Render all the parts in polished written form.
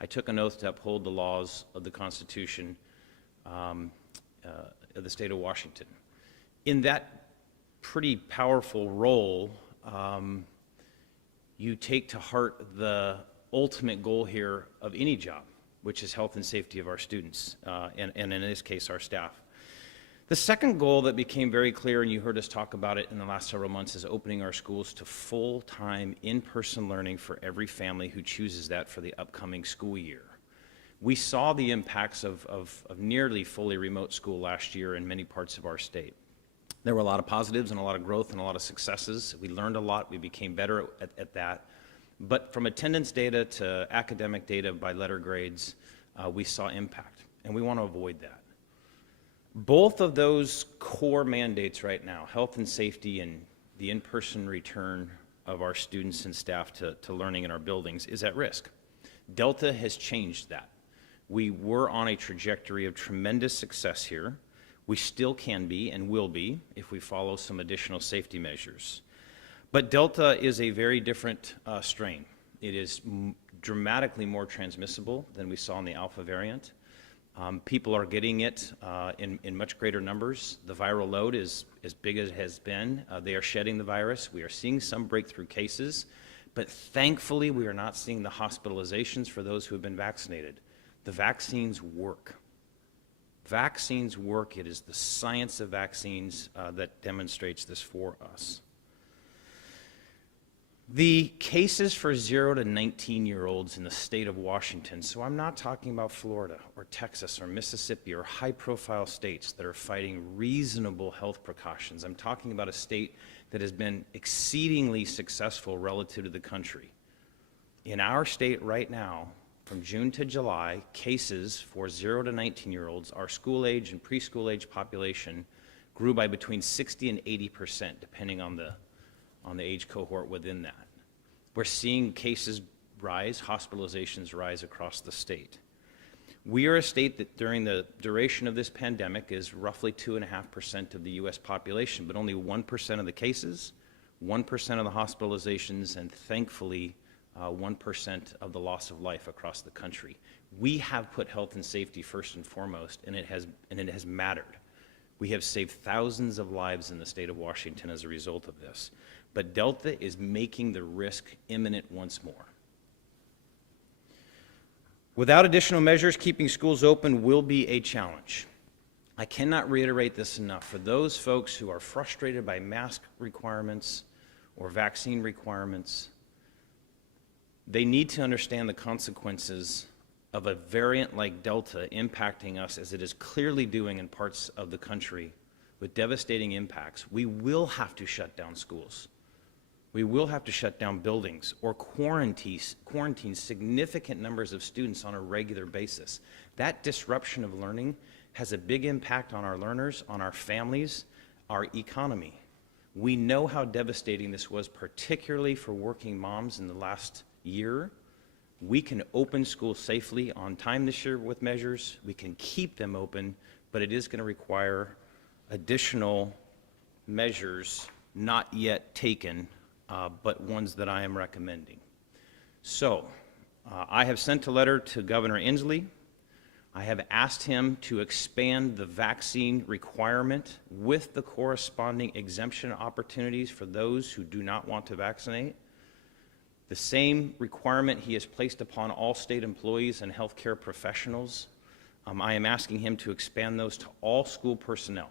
I took an oath to uphold the laws of the Constitution of the state of Washington. In that pretty powerful role, you take to heart the ultimate goal here of any job, which is health and safety of our students, and in this case, our staff. The second goal that became very clear, and you heard us talk about it in the last several months, is opening our schools to full-time, in-person learning for every family who chooses that for the upcoming school year. We saw the impacts of nearly fully remote school last year in many parts of our state. There were a lot of positives and a lot of growth and a lot of successes. We learned a lot. We became better at that. But from attendance data to academic data by letter grades, we saw impact, and we want to avoid that. Both of those core mandates right now, health and safety and the in-person return of our students and staff to learning in our buildings, is at risk. Delta has changed that. We were on a trajectory of tremendous success here. We still can be and will be if we follow some additional safety measures. But Delta is a very different strain. It is dramatically more transmissible than we saw in the Alpha variant. People are getting it in much greater numbers. The viral load is as big as it has been. They are shedding the virus. We are seeing some breakthrough cases, but thankfully we are not seeing the hospitalizations for those who have been vaccinated. The vaccines work. Vaccines work. It is the science of vaccines that demonstrates this for us. The cases for 0 to 19-year-olds in the state of Washington, so I'm not talking about Florida or Texas or Mississippi or high-profile states that are fighting reasonable health precautions. I'm talking about a state that has been exceedingly successful relative to the country. In our state right now, from June to July, cases for 0 to 19-year-olds, our school-age and preschool-age population, grew by between 60 and 80%, depending on the age cohort within that. We're seeing cases rise, hospitalizations rise across the state. We are a state that during the duration of this pandemic is roughly 2.5% of the US population, but only 1% of the cases, 1% of the hospitalizations, and thankfully 1% of the loss of life across the country. We have put health and safety first and foremost, and it has mattered. We have saved thousands of lives in the state of Washington as a result of this. But Delta is making the risk imminent once more. Without additional measures, keeping schools open will be a challenge. I cannot reiterate this enough. For those folks who are frustrated by mask requirements or vaccine requirements, they need to understand the consequences of a variant like Delta impacting us as it is clearly doing in parts of the country with devastating impacts. We will have to shut down schools. We will have to shut down buildings or quarantine significant numbers of students on a regular basis. That disruption of learning has a big impact on our learners, on our families, our economy. We know how devastating this was, particularly for working moms in the last year. We can open schools safely on time this year with measures. We can keep them open, but it is going to require additional measures not yet taken, but ones that I am recommending. So, I have sent a letter to Governor Inslee. I have asked him to expand the vaccine requirement with the corresponding exemption opportunities for those who do not want to vaccinate. The same requirement he has placed upon all state employees and healthcare professionals. I am asking him to expand those to all school personnel,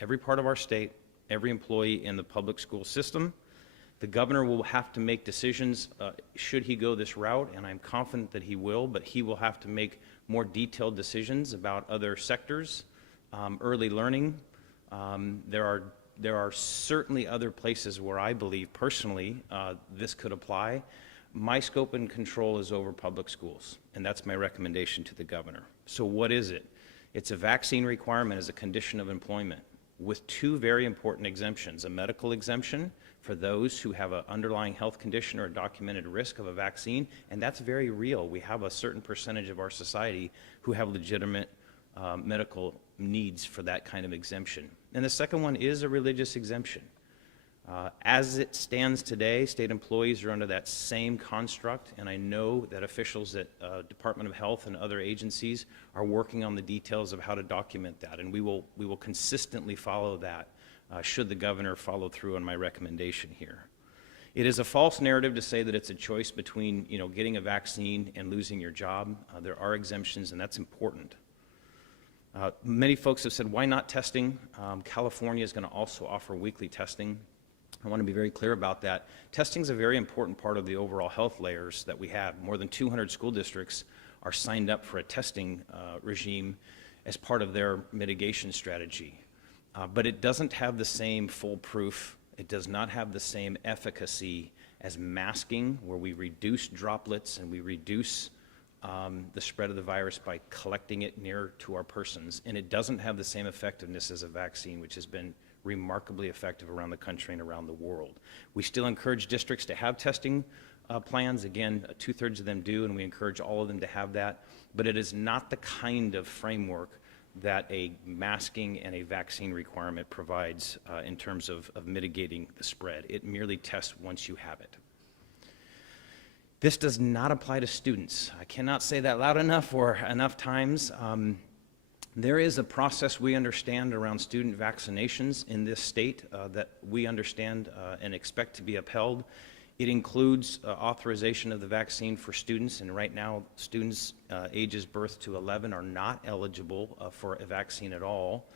every part of our state, every employee in the public school system. The governor will have to make decisions should he go this route, and I'm confident that he will, but he will have to make more detailed decisions about other sectors, early learning. There are certainly other places where I believe personally this could apply. My scope and control is over public schools, and that's my recommendation to the governor. So what is it? It's a vaccine requirement as a condition of employment with two very important exemptions: a medical exemption for those who have an underlying health condition or a documented risk of a vaccine, and that's very real. We have a certain percentage of our society who have legitimate medical needs for that kind of exemption. And the second one is a religious exemption. As it stands today, state employees are under that same construct, and I know that officials at Department of Health and other agencies are working on the details of how to document that, and we will consistently follow that should the governor follow through on my recommendation here. It is a false narrative to say that it's a choice between, getting a vaccine and losing your job. There are exemptions, and that's important. Many folks have said, why not testing? California is going to also offer weekly testing. I want to be very clear about that. Testing is a very important part of the overall health layers that we have. More than 200 school districts are signed up for a testing regime as part of their mitigation strategy. But it doesn't have the same foolproof, it does not have the same efficacy as masking, where we reduce droplets and we reduce the spread of the virus by collecting it near to our persons. And it doesn't have the same effectiveness as a vaccine, which has been remarkably effective around the country and around the world. We still encourage districts to have testing plans. Again, 2/3 of them do, and we encourage all of them to have that. But it is not the kind of framework that a masking and a vaccine requirement provides in terms of mitigating the spread. It merely tests once you have it. This does not apply to students. I cannot say that loud enough or enough times. There is a process we understand around student vaccinations in this state that we understand and expect to be upheld. It includes authorization of the vaccine for students, and right now students ages birth to 11 are not eligible for a vaccine at all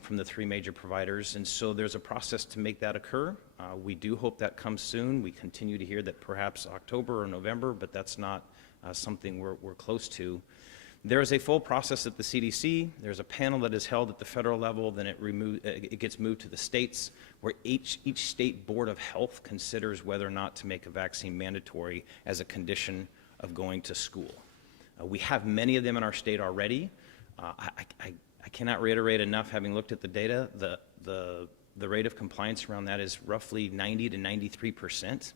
from the 3 major providers, and so there's a process to make that occur. We do hope that comes soon. We continue to hear that perhaps October or November, but that's not something we're close to. There is a full process at the CDC. There's a panel that is held at the federal level, then it gets moved to the states, where each state board of health considers whether or not to make a vaccine mandatory as a condition of going to school. We have many of them in our state already. I cannot reiterate enough, having looked at the data, the rate of compliance around that is roughly 90 to 93%,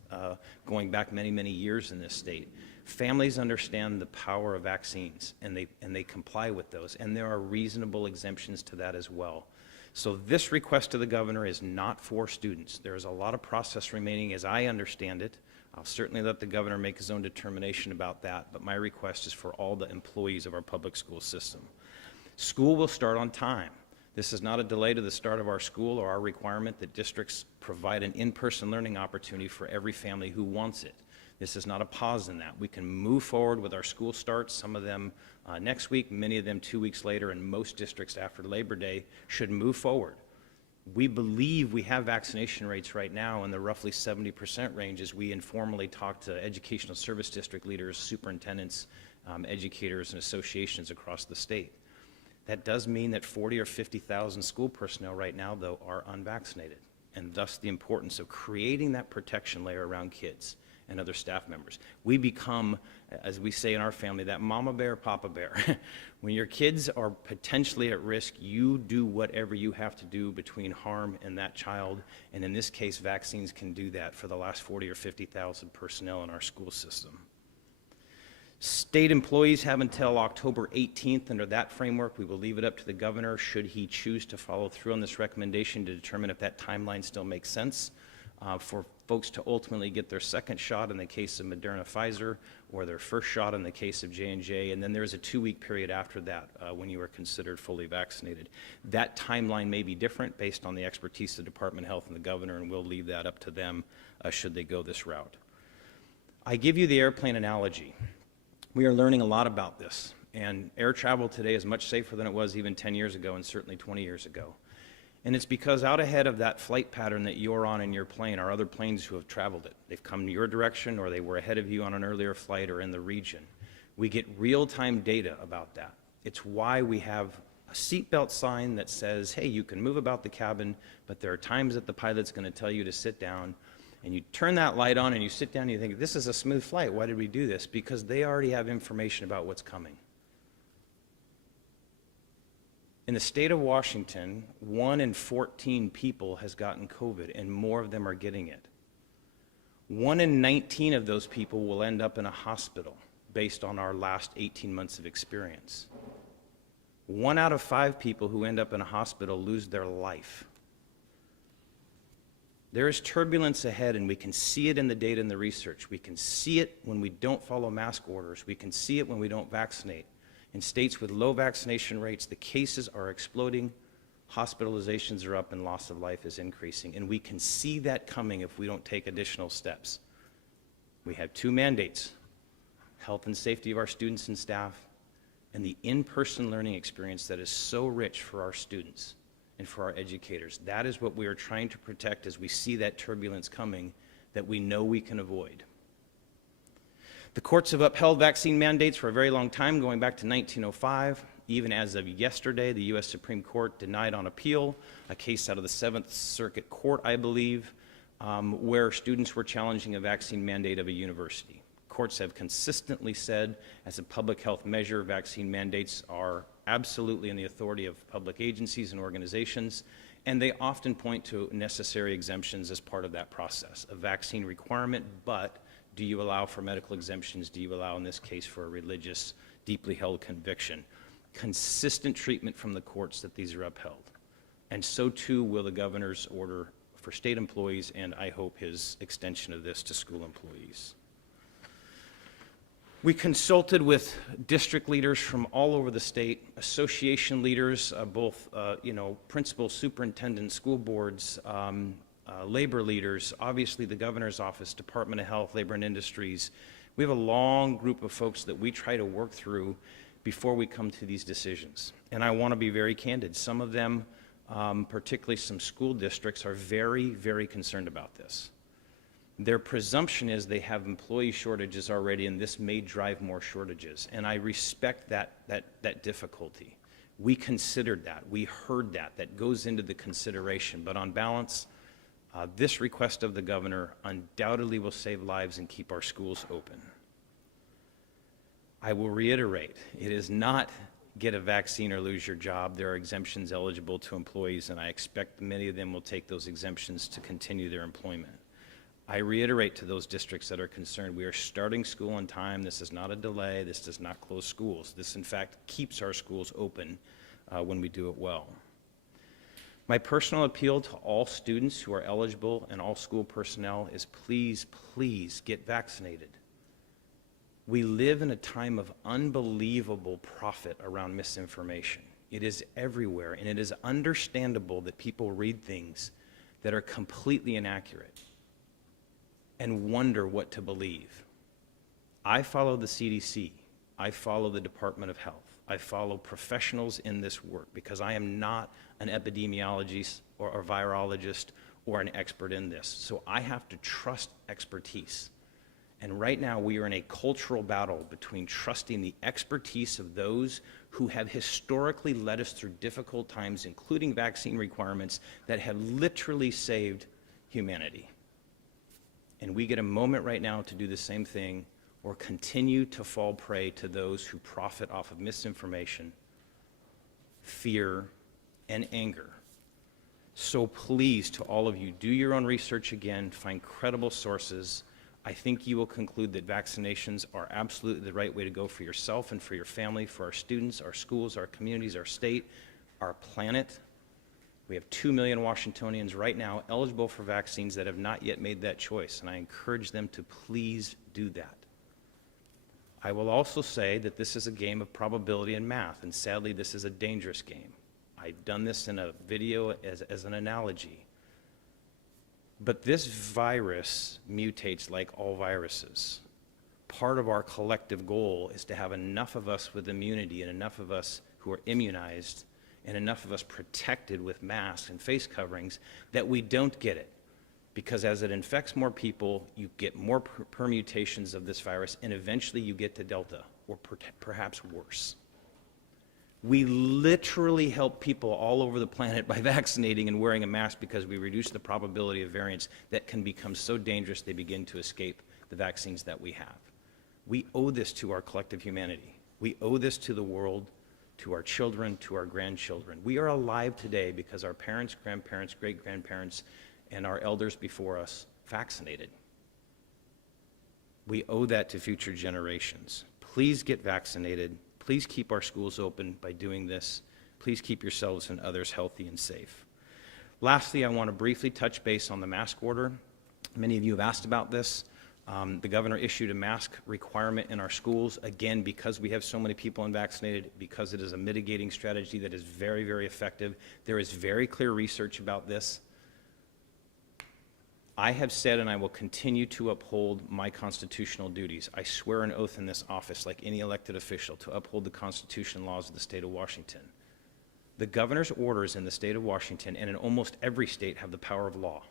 going back many, many years in this state. Families understand the power of vaccines, and they comply with those, and there are reasonable exemptions to that as well. So this request to the governor is not for students. There is a lot of process remaining as I understand it. I'll certainly let the governor make his own determination about that, but my request is for all the employees of our public school system. School will start on time. This is not a delay to the start of our school or our requirement that districts provide an in-person learning opportunity for every family who wants it. This is not a pause in that. We can move forward with our school starts, some of them next week, many of them 2 weeks later, and most districts after Labor Day should move forward. We believe we have vaccination rates right now in the roughly 70% range as we informally talk to educational service district leaders, superintendents, educators, and associations across the state. That does mean that 40 or 50,000 school personnel right now, though, are unvaccinated, and thus the importance of creating that protection layer around kids and other staff members. We become, as we say in our family, that mama bear, papa bear. When your kids are potentially at risk, you do whatever you have to do between harm and that child, and in this case, vaccines can do that for the last 40 or 50,000 personnel in our school system. State employees have until October 18th. Under that framework, we will leave it up to the governor, should he choose to follow through on this recommendation, to determine if that timeline still makes sense for folks to ultimately get their second shot in the case of Moderna Pfizer, or their first shot in the case of J&J, and then there's a 2-week period after that when you are considered fully vaccinated. That timeline may be different based on the expertise of the Department of Health and the governor, and we'll leave that up to them should they go this route. I give you the airplane analogy. We are learning a lot about this, and air travel today is much safer than it was even 10 years ago and certainly 20 years ago. And it's because out ahead of that flight pattern that you're on in your plane are other planes who have traveled it. They've come your direction, or they were ahead of you on an earlier flight or in the region. We get real-time data about that. It's why we have a seatbelt sign that says, hey, you can move about the cabin, but there are times that the pilot's going to tell you to sit down. And you turn that light on and you sit down and you think, this is a smooth flight. Why did we do this? Because they already have information about what's coming. In the state of Washington, 1 in 14 people has gotten COVID, and more of them are getting it. 1 in 19 of those people will end up in a hospital based on our last 18 months of experience. 1 out of 5 people who end up in a hospital lose their life. There is turbulence ahead, and we can see it in the data and the research. We can see it when we don't follow mask orders. We can see it when we don't vaccinate. In states with low vaccination rates, the cases are exploding, hospitalizations are up, and loss of life is increasing. And we can see that coming if we don't take additional steps. We have two mandates: health and safety of our students and staff, and the in-person learning experience that is so rich for our students and for our educators. That is what we are trying to protect as we see that turbulence coming that we know we can avoid. The courts have upheld vaccine mandates for a very long time, going back to 1905. Even as of yesterday, the U.S. Supreme Court denied on appeal a case out of the Seventh Circuit Court, I believe, where students were challenging a vaccine mandate of a university. Courts have consistently said, as a public health measure, vaccine mandates are absolutely in the authority of public agencies and organizations, and they often point to necessary exemptions as part of that process. A vaccine requirement, but do you allow for medical exemptions? Do you allow, in this case, for a religious, deeply held conviction? Consistent treatment from the courts that these are upheld. And so too will the governor's order for state employees, and I hope his extension of this to school employees. We consulted with district leaders from all over the state, association leaders, both principals, superintendents, school boards, labor leaders, obviously the governor's office, Department of Health, Labor and Industries. We have a long group of folks that we try to work through before we come to these decisions. And I want to be very candid. Some of them, particularly some school districts, are very, very concerned about this. Their presumption is they have employee shortages already, and this may drive more shortages. And I respect that difficulty. We considered that. We heard that. That goes into the consideration. But on balance, this request of the governor undoubtedly will save lives and keep our schools open. I will reiterate, it is not get a vaccine or lose your job. There are exemptions eligible to employees, and I expect many of them will take those exemptions to continue their employment. I reiterate to those districts that are concerned, we are starting school on time. This is not a delay. This does not close schools. This, in fact, keeps our schools open when we do it well. My personal appeal to all students who are eligible and all school personnel is please, please get vaccinated. We live in a time of unbelievable profit around misinformation. It is everywhere, and it is understandable that people read things that are completely inaccurate and wonder what to believe. I follow the CDC. I follow the Department of Health. I follow professionals in this work because I am not an epidemiologist or a virologist or an expert in this. So I have to trust expertise. And right now we are in a cultural battle between trusting the expertise of those who have historically led us through difficult times, including vaccine requirements that have literally saved humanity. And we get a moment right now to do the same thing or continue to fall prey to those who profit off of misinformation, fear, and anger. So please, to all of you, do your own research again, find credible sources. I think you will conclude that vaccinations are absolutely the right way to go for yourself and for your family, for our students, our schools, our communities, our state, our planet. We have 2 million Washingtonians right now eligible for vaccines that have not yet made that choice, and I encourage them to please do that. I will also say that this is a game of probability and math, and sadly this is a dangerous game. I've done this in a video as an analogy. But this virus mutates like all viruses. Part of our collective goal is to have enough of us with immunity and enough of us who are immunized and enough of us protected with masks and face coverings that we don't get it. Because as it infects more people, you get more permutations of this virus, and eventually you get to Delta, or perhaps worse. We literally help people all over the planet by vaccinating and wearing a mask because we reduce the probability of variants that can become so dangerous they begin to escape the vaccines that we have. We owe this to our collective humanity. We owe this to the world, to our children, to our grandchildren. We are alive today because our parents, grandparents, great-grandparents, and our elders before us vaccinated. We owe that to future generations. Please get vaccinated. Please keep our schools open by doing this. Please keep yourselves and others healthy and safe. Lastly, I want to briefly touch base on the mask order. Many of you have asked about this. The governor issued a mask requirement in our schools, again, because we have so many people unvaccinated, because it is a mitigating strategy that is very, very effective. There is very clear research about this. I have said, and I will continue to uphold my constitutional duties. I swear an oath in this office, like any elected official, to uphold the Constitution and laws of the state of Washington. The governor's orders in the state of Washington and in almost every state have the power of law.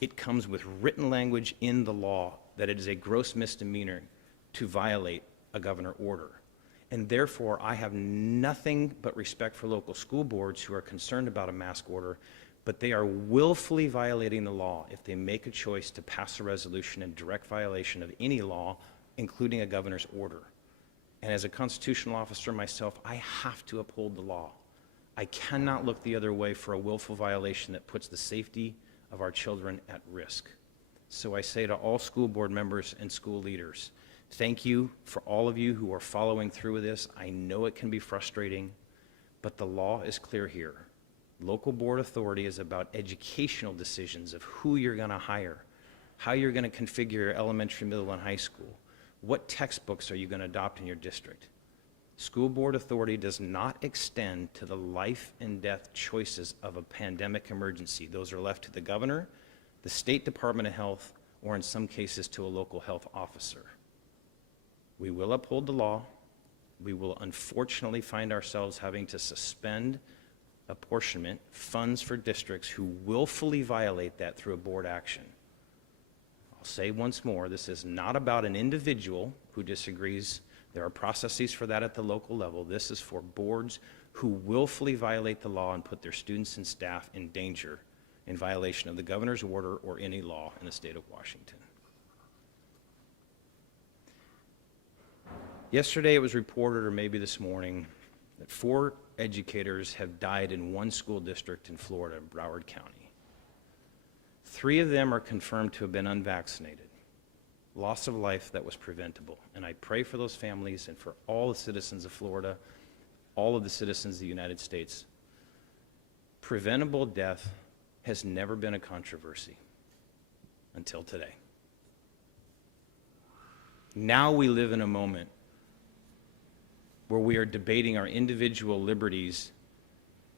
It comes with written language in the law that it is a gross misdemeanor to violate a governor order. And therefore, I have nothing but respect for local school boards who are concerned about a mask order, but they are willfully violating the law if they make a choice to pass a resolution in direct violation of any law, including a governor's order. And as a constitutional officer myself, I have to uphold the law. I cannot look the other way for a willful violation that puts the safety of our children at risk. So I say to all school board members and school leaders, thank you for all of you who are following through with this. I know it can be frustrating, but the law is clear here. Local board authority is about educational decisions of who you're going to hire, how you're going to configure your elementary, middle, and high school, what textbooks are you going to adopt in your district. School board authority does not extend to the life and death choices of a pandemic emergency. Those are left to the governor, the State Department of Health, or in some cases to a local health officer. We will uphold the law. We will unfortunately find ourselves having to suspend apportionment funds for districts who willfully violate that through a board action. I'll say once more, this is not about an individual who disagrees. There are processes for that at the local level. This is for boards who willfully violate the law and put their students and staff in danger in violation of the governor's order or any law in the state of Washington. Yesterday it was reported, or maybe this morning, that 4 educators have died in one school district in Florida, Broward County. 3 of them are confirmed to have been unvaccinated. Loss of life that was preventable. And I pray for those families and for all the citizens of Florida, all of the citizens of the United States. Preventable death has never been a controversy until today. Now we live in a moment where we are debating our individual liberties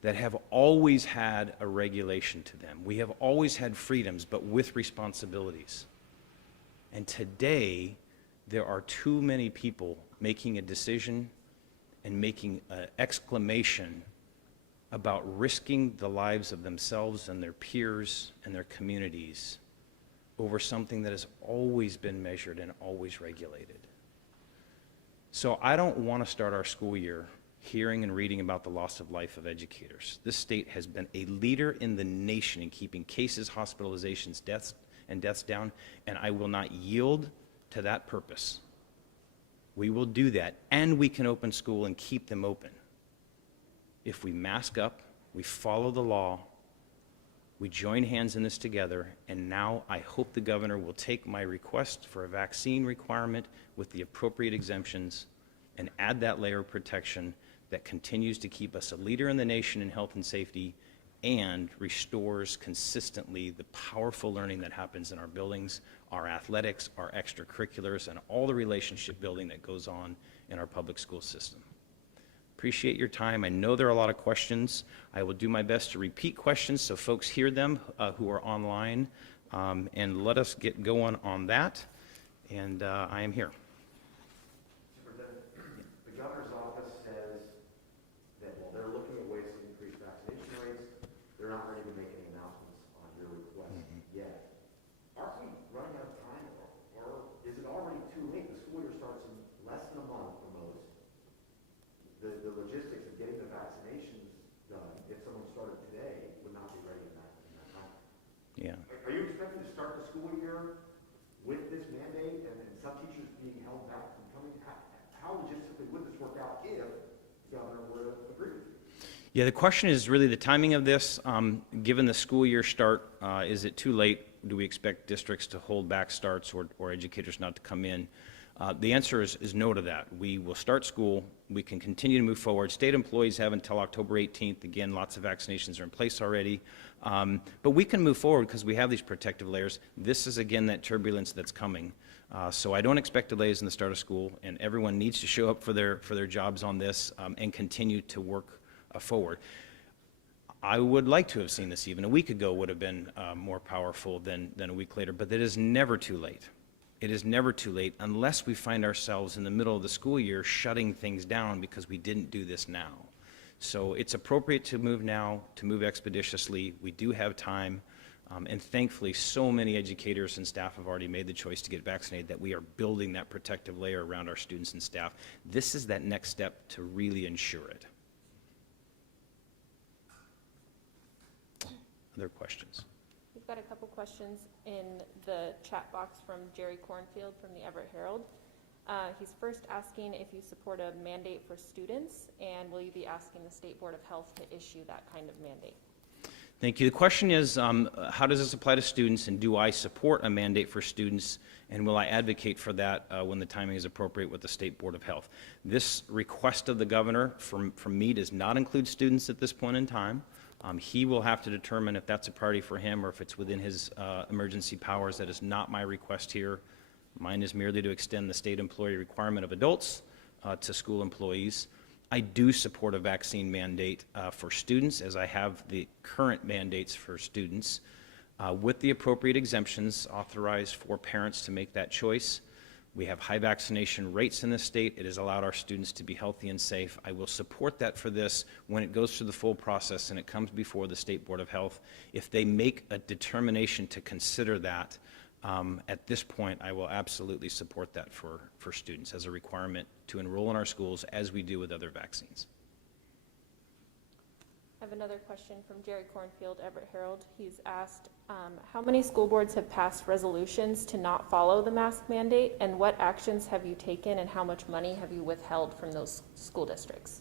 that have always had a regulation to them. We have always had freedoms, but with responsibilities. And today, there are too many people making a decision and making an exclamation about risking the lives of themselves and their peers and their communities over something that has always been measured and always regulated. So I don't want to start our school year hearing and reading about the loss of life of educators. This state has been a leader in the nation in keeping cases, hospitalizations, deaths down, and I will not yield to that purpose. We will do that, and we can open school and keep them open. If we mask up, we follow the law, we join hands in this together, and now I hope the governor will take my request for a vaccine requirement with the appropriate exemptions and add that layer of protection that continues to keep us a leader in the nation in health and safety and restores consistently the powerful learning that happens in our buildings, our athletics, our extracurriculars, and all the relationship building that goes on in our public school system. Appreciate your time. I know there are a lot of questions. I will do my best to repeat questions so folks hear them who are online, and let us get going on that. And I am here. The governor's office says that while they're looking at ways to increase vaccination rates, they're not ready to make any announcements on your request yet. Aren't we running out of time, or is it already too late? The school year starts in less than a month for most. The logistics of getting the vaccinations done, if someone started today, would not be ready in that time. Yeah. Are you expecting to start the school year with this mandate and some teachers being held back from coming? How logistically would this work out if the governor were to agree with you? Yeah, the question is really the timing of this. Given the school year start, is it too late? Do we expect districts to hold back starts or educators not to come in? The answer is no to that. We will start school we can continue to move forward. State employees have until October 18th. Again, lots of vaccinations are in place already. But we can move forward because we have these protective layers. This is, again, that turbulence that's coming. So I don't expect delays in the start of school, and everyone needs to show up for their jobs on this and continue to work forward. I would like to have seen this even a week ago would have been more powerful than a week later, but it is never too late. It is never too late unless we find ourselves in the middle of the school year shutting things down because we didn't do this now. So it's appropriate to move now, to move expeditiously. We do have time, and thankfully so many educators and staff have already made the choice to get vaccinated that we are building that protective layer around our students and staff. This is that next step to really ensure it. Other questions? We've got a couple questions in the chat box from Jerry Cornfield from the Everett Herald. He's first asking if you support a mandate for students, and will you be asking the State Board of Health to issue that kind of mandate? Thank you. The question is, how does this apply to students, and do I support a mandate for students, and will I advocate for that when the timing is appropriate with the State Board of Health? This request of the governor from me does not include students at this point in time. He will have to determine if that's a priority for him or if it's within his emergency powers. That is not my request here. Mine is merely to extend the state employee requirement of adults to school employees. I do support a vaccine mandate for students, as I have the current mandates for students, with the appropriate exemptions authorized for parents to make that choice. We have high vaccination rates in this state. It has allowed our students to be healthy and safe. I will support that for this when it goes through the full process and it comes before the State Board of Health. If they make a determination to consider that, at this point, I will absolutely support that for students as a requirement to enroll in our schools as we do with other vaccines. I have another question from Jerry Cornfield, Everett Herald. He's asked, how many school boards have passed resolutions to not follow the mask mandate, and what actions have you taken, and how much money have you withheld from those school districts?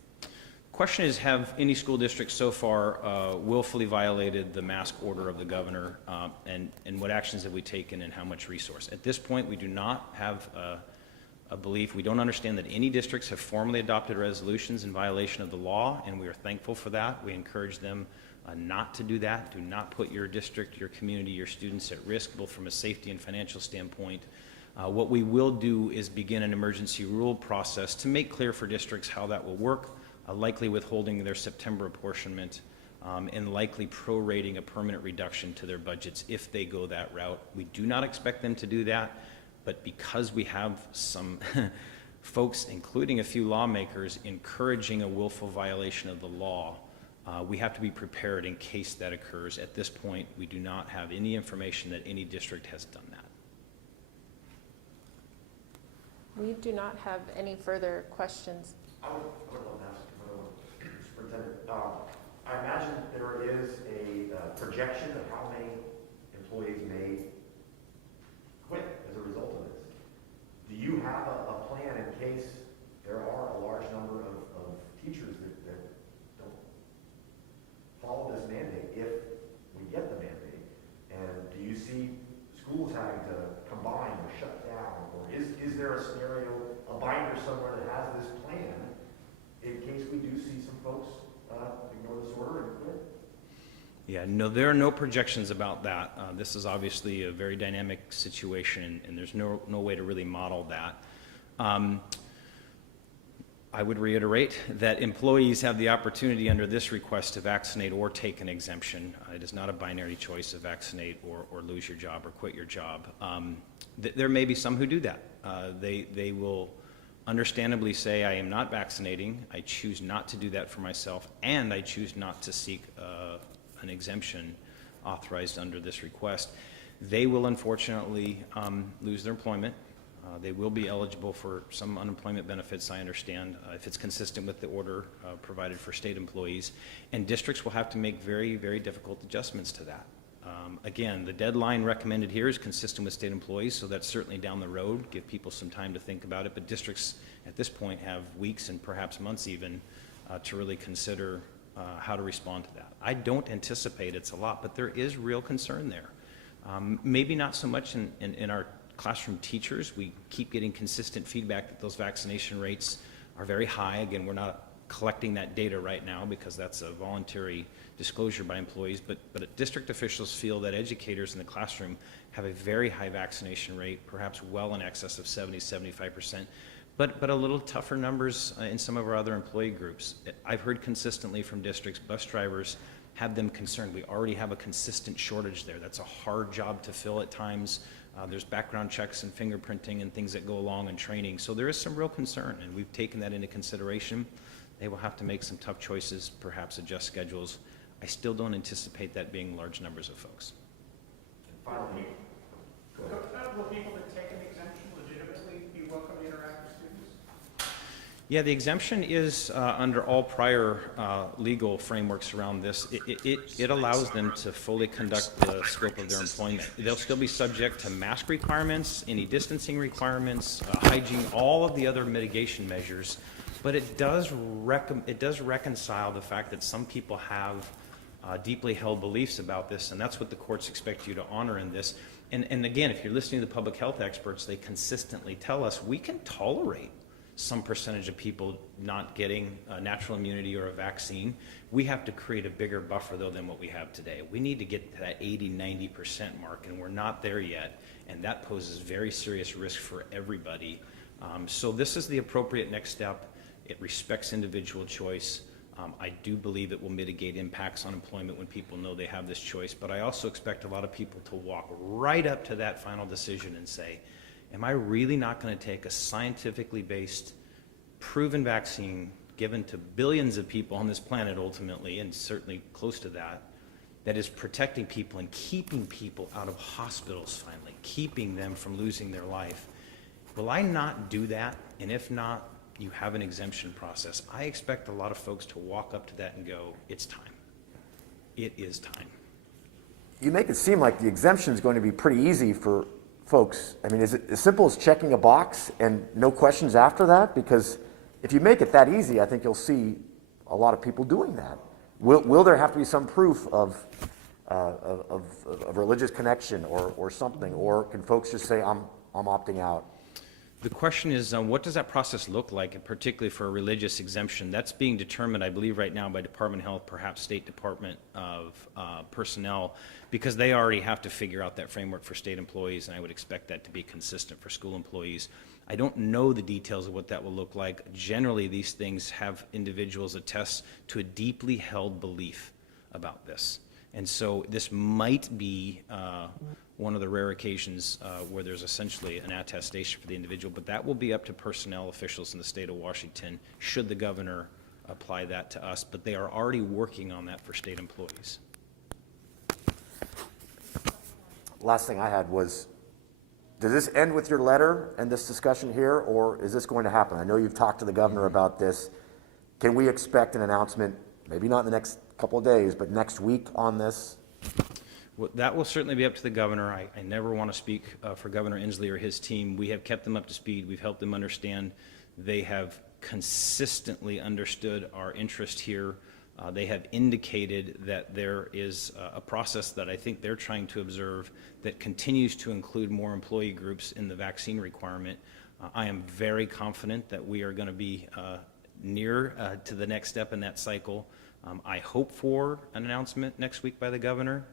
Question is, have any school districts so far willfully violated the mask order of the governor, and what actions have we taken and how much resource? At this point, we do not have a belief. We don't understand that any districts have formally adopted resolutions in violation of the law, and we are thankful for that. We encourage them not to do that. Do not put your district, your community, your students at risk, both from a safety and financial standpoint. What we will do is begin an emergency rule process to make clear for districts how that will work, likely withholding their September apportionment, and likely prorating a permanent reduction to their budgets if they go that route. We do not expect them to do that, but because we have some folks, including a few lawmakers, encouraging a willful violation of the law, we have to be prepared in case that occurs. At this point, we do not have any information that any district has done that. We do not have any further questions. I would love to ask Superintendent. I imagine there is a projection of how many employees may quit as a result of this. Do you have a plan in case there are a large number of teachers that don't follow this mandate if we get the mandate? And do you see schools having to combine or shut down? Or is there a scenario, a binder somewhere that has this plan in case we do see some folks ignore this order and quit? Yeah, no, there are no projections about that. This is obviously a very dynamic situation, and there's no way to really model that. I would reiterate that employees have the opportunity under this request to vaccinate or take an exemption. It is not a binary choice of vaccinate or lose your job or quit your job. There may be some who do that. They will understandably say, I am not vaccinating, I choose not to do that for myself, and I choose not to seek an exemption authorized under this request. They will unfortunately lose their employment. They will be eligible for some unemployment benefits, I understand, if it's consistent with the order provided for state employees. And districts will have to make very, very difficult adjustments to that. Again, the deadline recommended here is consistent with state employees, so that's certainly down the road. Give people some time to think about it. But districts at this point have weeks and perhaps months even to really consider how to respond to that. I don't anticipate it's a lot, but there is real concern there. Maybe not so much in our classroom teachers. We keep getting consistent feedback that those vaccination rates are very high. Again, we're not collecting that data right now because that's a voluntary disclosure by employees, but district officials feel that educators in the classroom have a very high vaccination rate, perhaps well in excess of 70-75%, but a little tougher numbers in some of our other employee groups. I've heard consistently from districts, bus drivers have them concerned. We already have a consistent shortage there. That's a hard job to fill at times. There's background checks and fingerprinting and things that go along in training. So there is some real concern, and we've taken that into consideration. They will have to make some tough choices, perhaps adjust schedules. I still don't anticipate that being large numbers of folks. Finally, Will people that take an exemption legitimately be welcome to interact with students? Yeah, the exemption is under all prior legal frameworks around this. It allows them to fully conduct the scope of their employment. They'll still be subject to mask requirements, any distancing requirements, hygiene, all of the other mitigation measures. But it does reconcile the fact that some people have deeply held beliefs about this, and that's what the courts expect you to honor in this. And again, if you're listening to the public health experts, they consistently tell us we can tolerate some percentage of people not getting natural immunity or a vaccine. We have to create a bigger buffer, though, than what we have today. We need to get to that 80-90% mark, and we're not there yet, and that poses very serious risk for everybody. So this is the appropriate next step. It respects individual choice. I do believe it will mitigate impacts on employment when people know they have this choice, but I also expect a lot of people to walk right up to that final decision and say, am I really not going to take a scientifically based, proven vaccine given to billions of people on this planet ultimately, and certainly close to that, that is protecting people and keeping people out of hospitals finally, keeping them from losing their life? Will I not do that? And if not, you have an exemption process. I expect a lot of folks to walk up to that and go, it's time. It is time. you make it seem like the exemption is going to be pretty easy for folks. I mean, is it as simple as checking a box and no questions after that? Because if you make it that easy, I think you'll see a lot of people doing that. Will there have to be some proof of religious connection or something, or can folks just say I'm opting out? The question is, what does that process look like, and particularly for a religious exemption? That's being determined, I believe, right now by Department of Health, perhaps State Department of Personnel, because they already have to figure out that framework for state employees, and I would expect that to be consistent for school employees. I don't know the details of what that will look like. Generally, these things have individuals attest to a deeply held belief about this. And so this might be one of the rare occasions where there's essentially an attestation for the individual, but that will be up to personnel officials in the state of Washington, should the governor apply that to us. But they are already working on that for state employees. Last thing I had was, does this end with your letter and this discussion here, or is this going to happen? I know you've talked to the governor about this. Can we expect an announcement, maybe not in the next couple of days, but next week on this? Well, that will certainly be up to the governor. I never want to speak for Governor Inslee or his team. We have kept them up to speed. We've helped them understand. They have consistently understood our interest here. They have indicated that there is a process that I think they're trying to observe that continues to include more employee groups in the vaccine requirement. I am very confident that we are going to be near to the next step in that cycle. I hope for an announcement next week by the governor.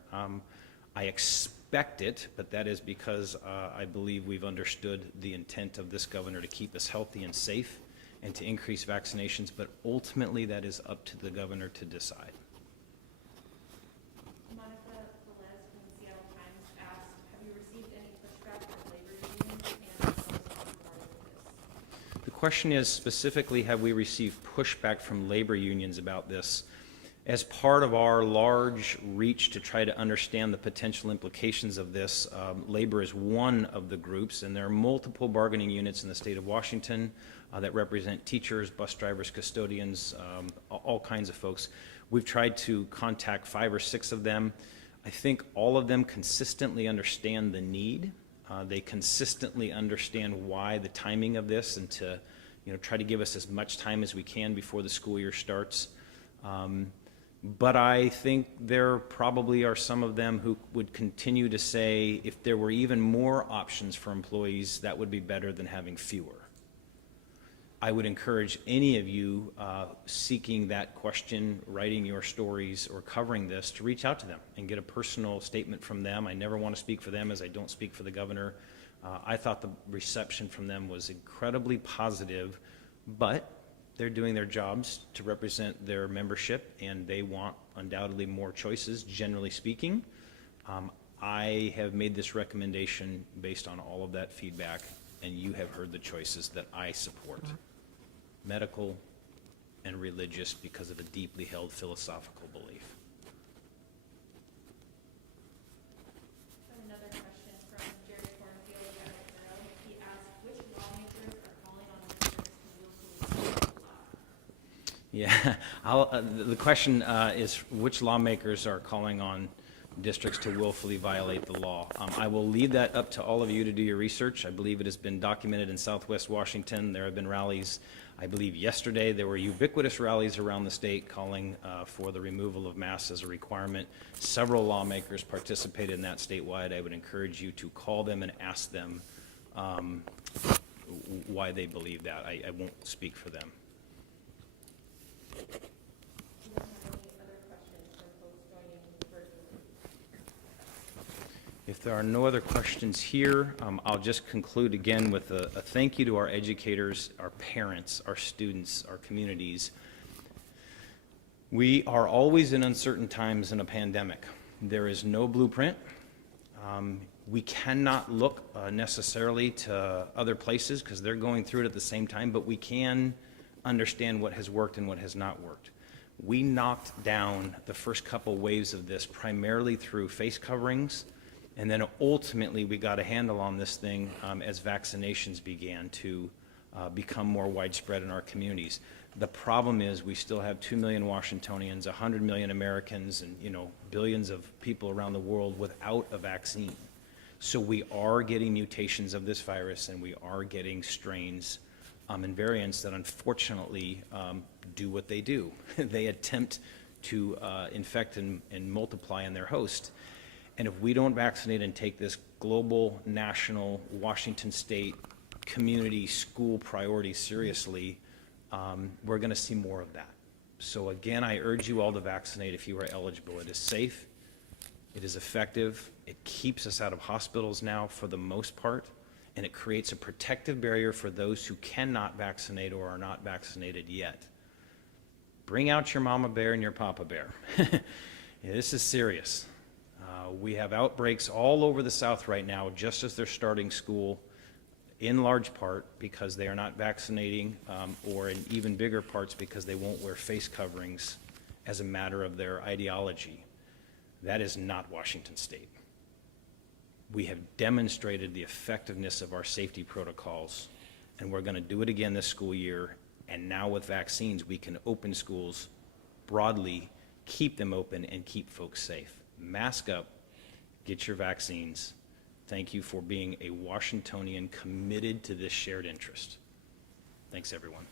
I expect it, but that is because I believe we've understood the intent of this governor to keep us healthy and safe and to increase vaccinations, but ultimately that is up to the governor to decide. Monica Velez from the Seattle Times asked, have you received any pushback from labor unions and those on board with this? The question is specifically, have we received pushback from labor unions about this? As part of our large reach to try to understand the potential implications of this, labor is one of the groups, and there are multiple bargaining units in the state of Washington that represent teachers, bus drivers, custodians, all kinds of folks. We've tried to contact 5 or 6 of them. I think all of them consistently understand the need. They consistently understand why the timing of this, and to try to give us as much time as we can before the school year starts. But I think there probably are some of them who would continue to say if there were even more options for employees, that would be better than having fewer. I would encourage any of you seeking that question, writing your stories, or covering this to reach out to them and get a personal statement from them. I never want to speak for them, as I don't speak for the governor. I thought the reception from them was incredibly positive, but they're doing their jobs to represent their membership, and they want undoubtedly more choices, generally speaking. I have made this recommendation based on all of that feedback, and you have heard the choices that I support. Medical and religious, because of a deeply held philosophical belief. Another question from Jerry Cornfield at Everett Herald. He asked, which lawmakers are calling on districts to willfully violate the law? Yeah, the question is which lawmakers are calling on districts to willfully violate the law. I will leave that up to all of you to do your research. I believe it has been documented in Southwest Washington. There have been rallies. I believe yesterday there were ubiquitous rallies around the state calling for the removal of masks as a requirement. Several lawmakers participated in that statewide. I would encourage you to call them and ask them why they believe that. I won't speak for them. We don't have any other questions from folks joining virtually. If there are no other questions here, I'll just conclude again with a thank you to our educators, our parents, our students, our communities. We are always in uncertain times in a pandemic. There is no blueprint. We cannot look necessarily to other places because they're going through it at the same time, but we can understand what has worked and what has not worked. We knocked down the first couple waves of this primarily through face coverings, and then ultimately we got a handle on this thing as vaccinations began to become more widespread in our communities. The problem is we still have 2 million Washingtonians, 100 million Americans, and billions of people around the world without a vaccine. So we are getting mutations of this virus, and we are getting strains and variants that unfortunately do what they do. They attempt to infect and multiply in their host. And if we don't vaccinate and take this global, national, Washington state, community, school priority seriously, we're going to see more of that. So again, I urge you all to vaccinate if you are eligible. It is safe. It is effective. It keeps us out of hospitals now for the most part, and it creates a protective barrier for those who cannot vaccinate or are not vaccinated yet. Bring out your mama bear and your papa bear. This is serious. We have outbreaks all over the South right now, just as they're starting school, in large part because they are not vaccinating, or in even bigger parts because they won't wear face coverings as a matter of their ideology. That is not Washington State. We have demonstrated the effectiveness of our safety protocols, and we're going to do it again this school year. And now with vaccines, we can open schools broadly, keep them open, and keep folks safe. Mask up, get your vaccines. Thank you for being a Washingtonian committed to this shared interest. Thanks, everyone.